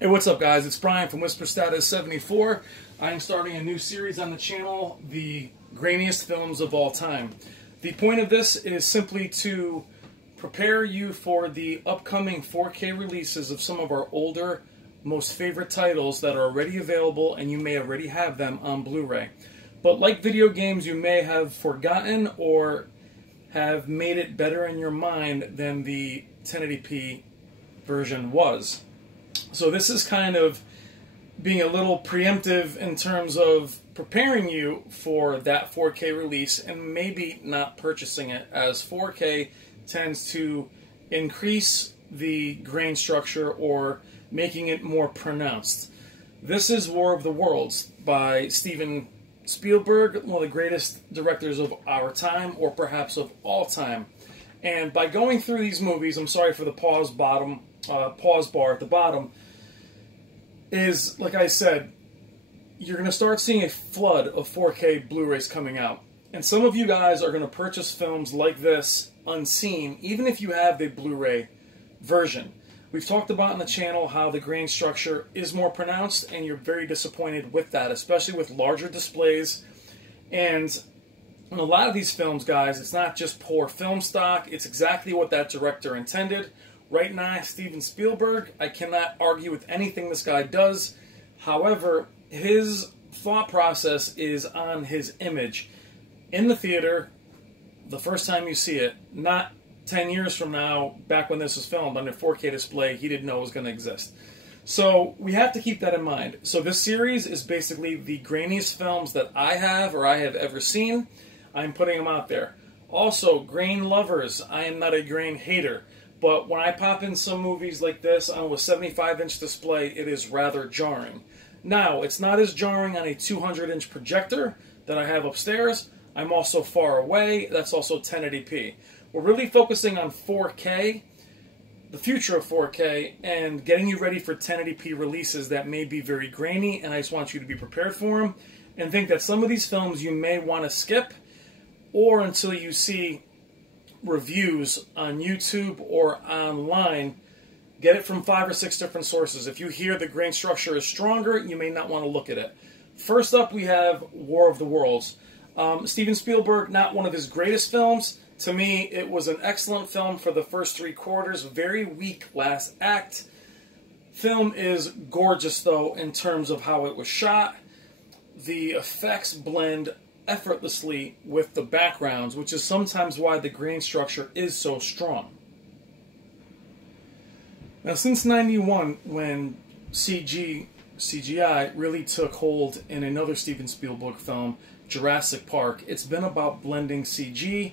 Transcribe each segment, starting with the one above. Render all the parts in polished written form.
Hey, what's up, guys? It's Brian from Whisper Status 74. I am starting a new series on the channel, the Grainiest films of all time. The point of this is simply to prepare you for the upcoming 4K releases of some of our older, most favorite titles that are already available, and you may already have them on Blu-ray. But like video games, you may have forgotten or have made it better in your mind than the 1080p version was. So this is kind of being a little preemptive in terms of preparing you for that 4K release and maybe not purchasing it, as 4K tends to increase the grain structure or making it more pronounced. This is War of the Worlds by Steven Spielberg, one of the greatest directors of our time, or perhaps of all time. And by going through these movies, I'm sorry for the pause bar at the bottom, is, like I said, you're going to start seeing a flood of 4K Blu-rays coming out. And some of you guys are going to purchase films like this unseen, even if you have the Blu-ray version. We've talked about on the channel how the grain structure is more pronounced, and you're very disappointed with that, especially with larger displays. And in a lot of these films, guys, it's not just poor film stock, it's exactly what that director intended. Right now, Steven Spielberg, I cannot argue with anything this guy does. However, his thought process is on his image. In the theater, the first time you see it, not 10 years from now, back when this was filmed under 4K display, he didn't know it was going to exist. So we have to keep that in mind. So this series is basically the grainiest films that I have or I have ever seen. I'm putting them out there. Also, grain lovers, I am not a grain hater. But when I pop in some movies like this on a 75-inch display, it is rather jarring. Now, it's not as jarring on a 200-inch projector that I have upstairs. I'm also far away. That's also 1080p. We're really focusing on 4K, the future of 4K, and getting you ready for 1080p releases that may be very grainy, and I just want you to be prepared for them, and think that some of these films you may want to skip, or until you see reviews on YouTube or online, get it from 5 or 6 different sources. If you hear the grain structure is stronger, you may not want to look at it. First up, we have War of the Worlds. Steven Spielberg, not one of his greatest films. To me, it was an excellent film for the first 3 quarters. Very weak last act. Film is gorgeous, though, in terms of how it was shot. The effects blend effortlessly with the backgrounds, which is sometimes why the grain structure is so strong. Now, since '91, when CGI really took hold in another Steven Spielberg film, Jurassic Park, it's been about blending CG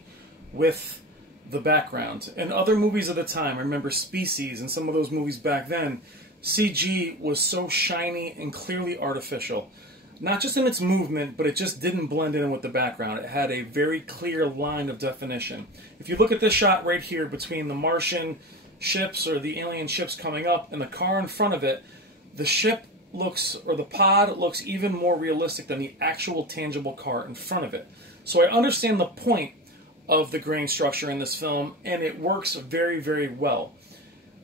with the background. In other movies of the time, I remember Species and some of those movies back then, CG was so shiny and clearly artificial. Not just in its movement, but it just didn't blend in with the background. It had a very clear line of definition. If you look at this shot right here between the Martian ships or the alien ships coming up and the car in front of it, the ship looks, or the pod looks even more realistic than the actual tangible car in front of it. So I understand the point of the grain structure in this film, and it works very, very well.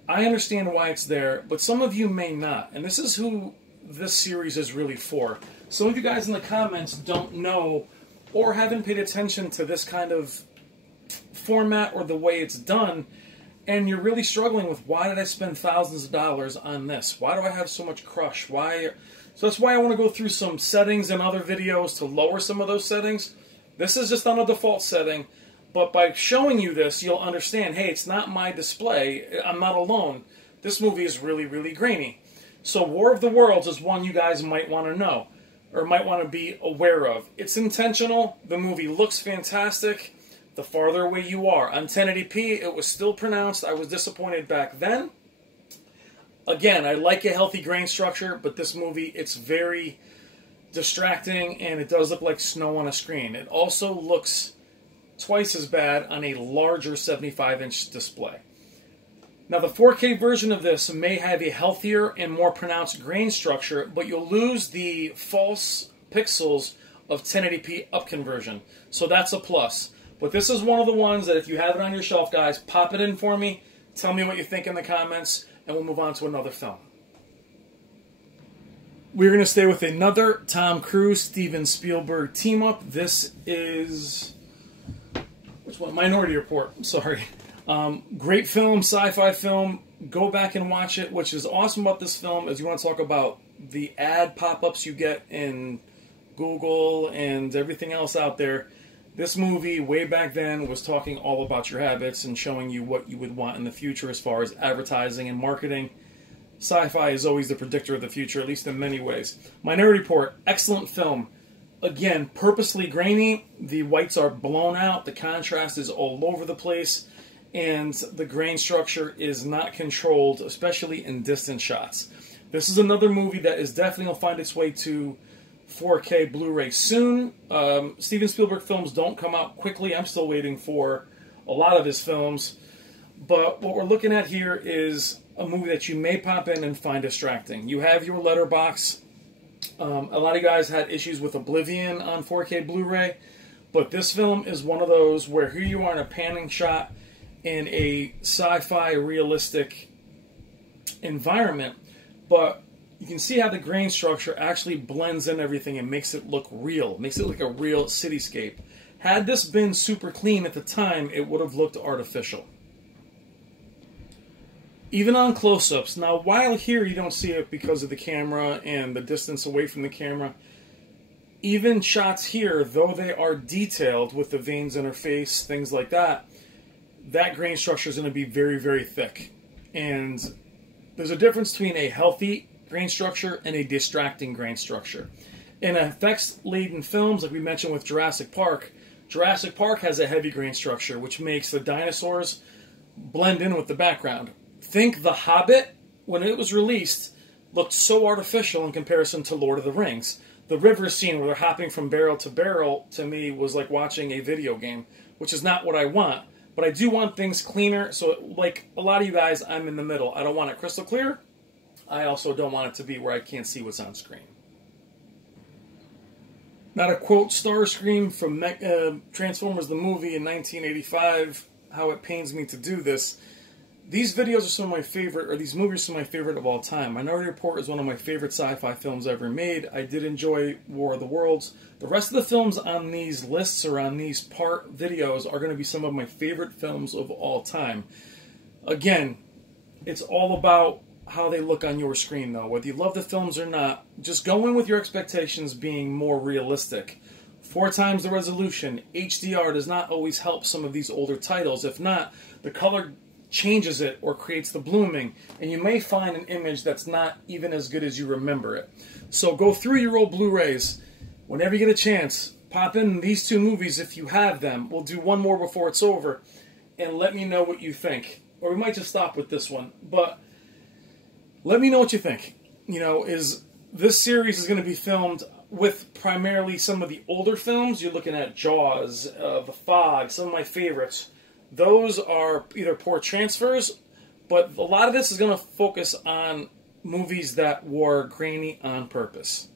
I understand why it's there, but some of you may not, and this is who this series is really for. Some of you guys in the comments don't know or haven't paid attention to this kind of format or the way it's done, and you're really struggling with, why did I spend thousands of dollars on this? Why do I have so much crush? Why? So that's why I want to go through some settings in other videos to lower some of those settings. This is just on a default setting, but by showing you this, you'll understand, hey, it's not my display. I'm not alone. This movie is really, really grainy. So War of the Worlds is one you guys might want to know, or might want to be aware of. It's intentional. The movie looks fantastic the farther away you are. On 1080p, it was still pronounced. I was disappointed back then. Again, I like a healthy grain structure, but this movie, it's very distracting, and it does look like snow on a screen. It also looks twice as bad on a larger 75-inch display. Now, the 4K version of this may have a healthier and more pronounced grain structure, but you'll lose the false pixels of 1080p upconversion. So that's a plus. But this is one of the ones that if you have it on your shelf, guys, pop it in for me. Tell me what you think in the comments, and we'll move on to another film. We're going to stay with another Tom Cruise, Steven Spielberg team-up. This is... which one? Minority Report. Sorry. Great film, sci-fi film. Go back and watch it. Which is awesome about this film is you want to talk about the ad pop-ups you get in Google and everything else out there. This movie, way back then, was talking all about your habits and showing you what you would want in the future as far as advertising and marketing. Sci-fi is always the predictor of the future, at least in many ways. Minority Report, excellent film. Again, purposely grainy. The whites are blown out. The contrast is all over the place. And the grain structure is not controlled, especially in distant shots. This is another movie that is definitely going to find its way to 4K Blu-ray soon. Steven Spielberg films don't come out quickly. I'm still waiting for a lot of his films. But what we're looking at here is a movie that you may pop in and find distracting. You have your letterbox. A lot of you guys had issues with Oblivion on 4K Blu-ray, but this film is one of those where here you are in a panning shot in a sci-fi realistic environment, but you can see how the grain structure actually blends in everything and makes it look real, makes it like a real cityscape. Had this been super clean at the time, it would have looked artificial. Even on close-ups. Now, while here you don't see it because of the camera and the distance away from the camera, even shots here, though they are detailed with the veins in her face, things like that, that grain structure is going to be very, very thick. And there's a difference between a healthy grain structure and a distracting grain structure. In effects-laden films, like we mentioned with Jurassic Park has a heavy grain structure, which makes the dinosaurs blend in with the background. Think The Hobbit, when it was released, looked so artificial in comparison to Lord of the Rings. The river scene where they're hopping from barrel to barrel, to me, was like watching a video game, which is not what I want. But I do want things cleaner, so like a lot of you guys, I'm in the middle. I don't want it crystal clear. I also don't want it to be where I can't see what's on screen. Not a quote Starscream from Transformers the movie in 1985, how it pains me to do this. These videos are some of my favorite, or these movies are some of my favorite of all time. Minority Report is one of my favorite sci-fi films ever made. I did enjoy War of the Worlds. The rest of the films on these lists or on these part videos are going to be some of my favorite films of all time. Again, it's all about how they look on your screen, though. Whether you love the films or not, just go in with your expectations being more realistic. 4 times the resolution. HDR does not always help some of these older titles. If not, the color changes it or creates the blooming, and you may find an image that's not even as good as you remember it. So go through your old Blu-rays. Whenever you get a chance, pop in these 2 movies if you have them. We'll do one more before it's over, and let me know what you think. Or we might just stop with this one, but let me know what you think. You know, is this series is going to be filmed with primarily some of the older films. You're looking at Jaws, The Fog, some of my favorites. Those are either poor transfers, but a lot of this is going to focus on movies that were grainy on purpose.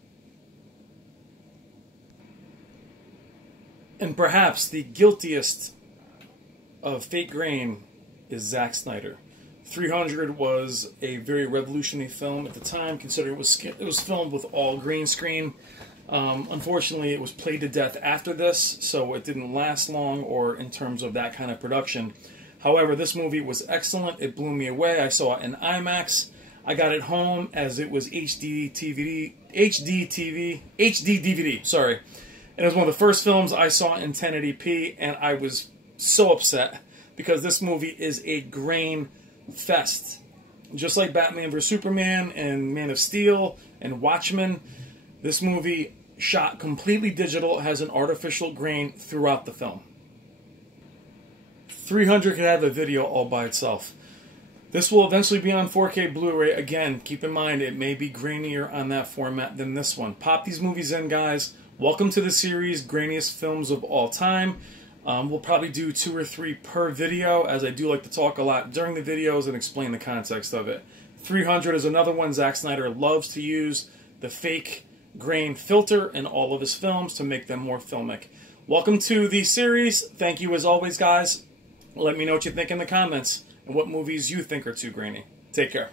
And perhaps the guiltiest of fake grain is Zack Snyder. 300 was a very revolutionary film at the time, considering it was filmed with all green screen. Unfortunately, it was played to death after this, so it didn't last long or in terms of that kind of production. However, this movie was excellent. It blew me away. I saw it in IMAX. I got it home as it was HD DVD, sorry. And it was one of the first films I saw in 1080p, and I was so upset because this movie is a grain fest. Just like Batman vs. Superman and Man of Steel and Watchmen, this movie, shot completely digital, has an artificial grain throughout the film. 300 could have a video all by itself. This will eventually be on 4K Blu-ray. Again, keep in mind, it may be grainier on that format than this one. Pop these movies in, guys. Welcome to the series, Grainiest Films of All Time. We'll probably do 2 or 3 per video, as I do like to talk a lot during the videos and explain the context of it. 300 is another one Zack Snyder loves to use the fake grain filter in all of his films to make them more filmic. Welcome to the series. Thank you as always, guys. Let me know what you think in the comments and what movies you think are too grainy. Take care.